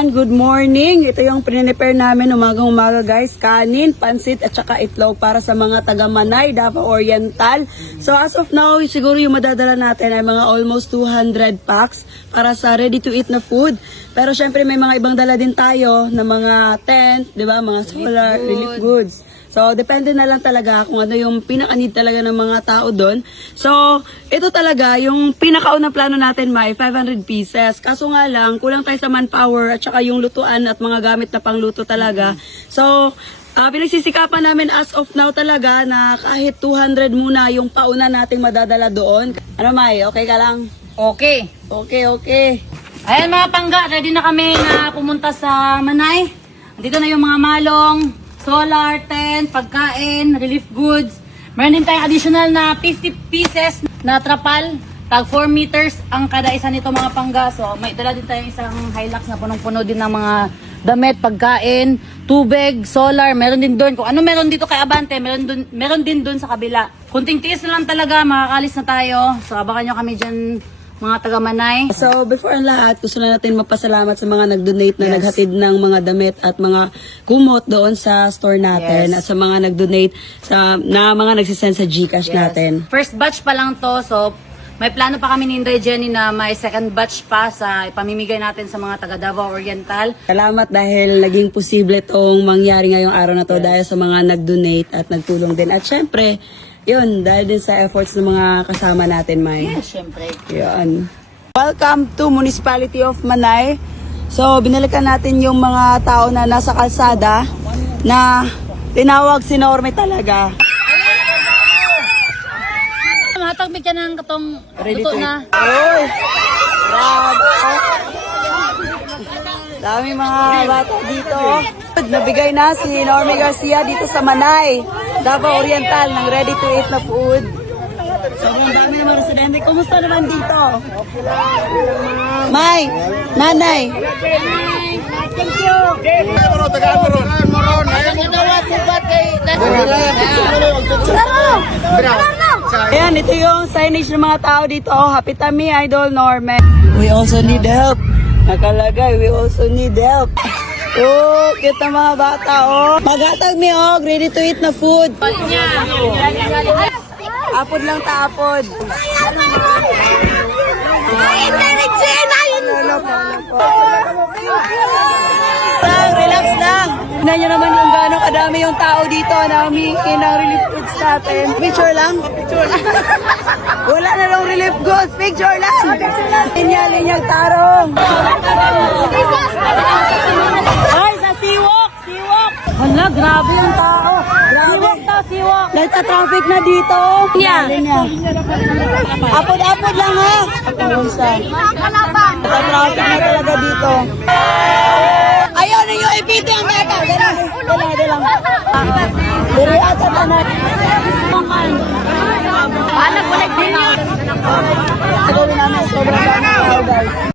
Good morning! Ito yung prepare namin umagang-umaga guys. Kanin, pansit at saka itlog para sa mga taga-Manay, Davao Oriental. So as of now, siguro yung madadala natin ay mga almost 200 packs para sa ready-to-eat na food. Pero syempre may mga ibang dala din tayo na mga tent, di ba? Mga solar, relief goods. So, depende na lang talaga kung ano yung pinaka-need talaga ng mga tao doon. So, ito talaga, yung pinakaunang plano natin may 500 pieces. Kaso nga lang, kulang tayo sa manpower at saka yung lutuan at mga gamit na pangluto talaga. So, pinagsisikapan namin as of now talaga na kahit 200 muna yung pauna nating madadala doon. Ano May, okay ka lang? Okay. Okay. Ayan mga pangga, ready na kami na pumunta sa Manay. Dito na yung mga malong, solar, tent, pagkain, relief goods. Meron din tayong additional na 50 pieces na trapal. Tag 4 meters ang kada isa nito mga pangga. So may dala din tayong isang Hilux na punong-puno din ng mga damit, pagkain, tubig, solar. Meron din doon. Kung ano meron dito kay Abante, meron din doon sa kabila. Kunting tiis na lang talaga, makakalis na tayo. So abangan nyo kami dyan mga taga-Manay. So, before ang lahat, gusto na natin mapasalamat sa mga nag-donate na naghatid ng mga damit at mga kumot doon sa store natin at sa mga nag-donate na mga nagsisend sa GCash natin. First batch pa lang to, so may plano pa kami ni Inday Jenny na may second batch pa sa ipamimigay natin sa mga taga Davao Oriental. Salamat dahil naging posible itong mangyari ngayong araw na to dahil sa mga nag-donate at nagtulong din. At syempre, yun, dahil din sa efforts ng mga kasama natin, May. Yes, syempre. Yun. Welcome to Municipality of Manay. So, binalikan natin yung mga tao na nasa kalsada na tinawag si Norme talaga. Matagmig ka ng katong Ready luto to na. eat. Uy! Grabe! Dami mga bata dito. Nabigay na si Norme Garcia dito sa Manay, Davao Oriental, ng ready-to-eat na food. Sobrang dami ng mga residente. Kumusta naman dito? May, nanay. Thank you. Ayan, ito yung signage ng mga tao dito. Happy Tami, Idol Norme. We also need help. Nakalagay, we also need help. Oh, cute na mga bata, oh. Maghatag mi, oh, ready to eat na food. Apod lang taapod. Relax lang. Tignan nyo naman yung gano'ng kadami yung tao dito na humihingi ng relief goods natin. Picture lang? Wala na lang relief goods. Picture lang. Linya-linyag tarong. Ay, sa Siwok! Siwok! Hala, grabe yung tao. Grabe. Siwok. Nagta-traffic na dito. Yeah. Apod-apod lang ha. Nagta-traffic na talaga dito. Ayaw ninyo ipiti ang bata. Dala. Diri ata tanan. Paano ko nag-dinner? Siguro namin sobrang dami tao guys.